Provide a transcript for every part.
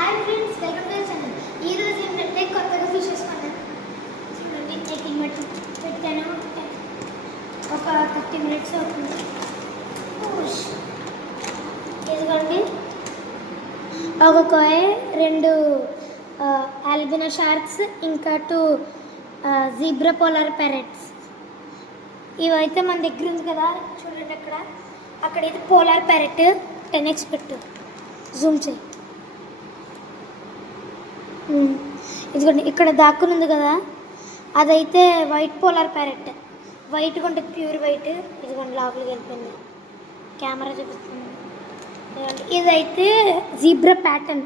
Hi friends, welcome to channel. ఈరోజు ఏంటంటే కొత్తగా ఫిషెస్ కొన్నాను. చూడండి, చెకింగ్ పెట్టాను. ఒక 30 minutes అవుతుంది. ఇదిగోండి, ఒక కోయ, 2 ఆల్బినో షార్క్స్, ఇంకా 2 జీబ్రా పోలార్ ప్యారెట్స్. ఇవైతే మన దగ్గర ఉంది కదా, చూడండి అక్కడైతే పోలార్ ప్యారెట్ 10x పెట్టు, జూమ్ చేయి. ఇదిగోండి, ఇక్కడ దాక్కుని ఉంది కదా, అదైతే వైట్ పోలార్ ప్యారెట్. వైట్గా ఉంటుంది, ప్యూర్ వైట్. ఇదిగోండి, లోపలికి వెళ్ళిపోయింది, కెమెరా చూపిస్తుంది. ఇదైతే జీబ్రా ప్యాటర్న్.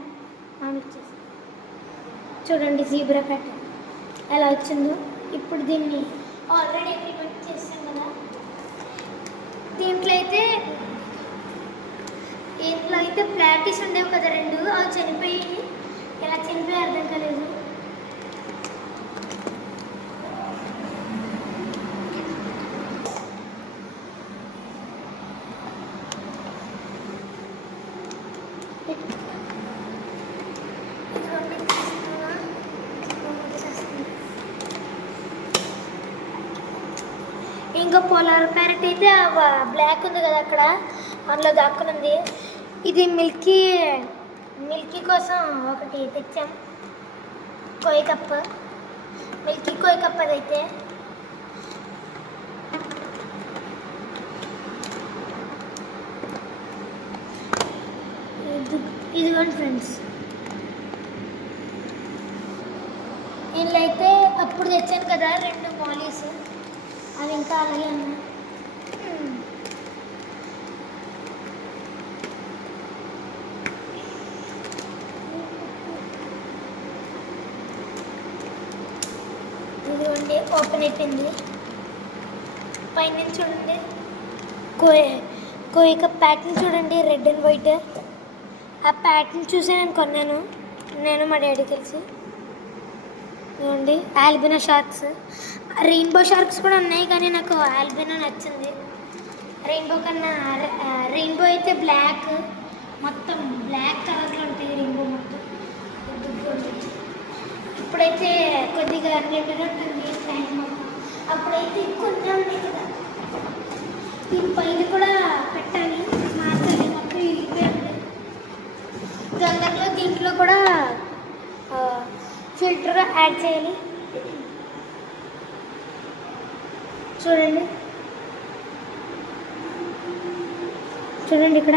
చూడండి, జీబ్రా ప్యాటర్న్ ఎలా వచ్చిందో. ఇప్పుడు దీన్ని ఆల్రెడీ అగ్రిమెంట్ చేస్తాం కదా. దీంట్లో అయితే ప్లాటీస్ ఉండేవి కదా, 2 అవి చనిపోయి. ఎలా చనిపోయి అర్థం కాలేదు. ఇంకా పోలార్ ప్యారెట్ అయితే బ్లాక్ ఉంది కదా అక్కడ, అందులో దాక్కునుంది. ఇది మిల్కీ కోసం ఒకటి తెచ్చాం, కోయి కప్ప. మిల్కీ కోయి కప్ప అదైతే. ఇదిగోండి ఫ్రెండ్స్, ఇంట్లో అయితే అప్పుడు తెచ్చాను కదా 2 మాలీస్, అవి ఇంకా అలాగే ఉన్నాయి. ఇదిగోండి, ఓపెన్ అయిపోయింది. పైన చూడండి, కోయిక ప్యాటర్న్ చూడండి, రెడ్ అండ్ వైట్. ఆ ప్యాటర్న్ చూసి నేను కొన్నాను, నేను మా డాడీ కలిసి. ఇదిగోండి, ఆల్బినో షార్క్స్. రెయిన్బో షార్క్స్ కూడా ఉన్నాయి, కానీ నాకు ఆల్బినో నచ్చింది. రెయిన్బో అయితే బ్లాక్, మొత్తం బ్లాక్ కలర్లో ఉంటాయి రెయిన్బో మొత్తం. ఇప్పుడైతే కొద్దిగా ఉంటుంది టైం మొత్తం. అప్పుడైతే కొంచెం ఉన్నాయి కదా, దీని పైన కూడా పెట్టాలి, మార్చాలి, మొత్తం ఇరిగిపోయింది. తొందరలో దీంట్లో కూడా ఫిల్టర్ యాడ్ చేయాలి. చూడండి ఇక్కడ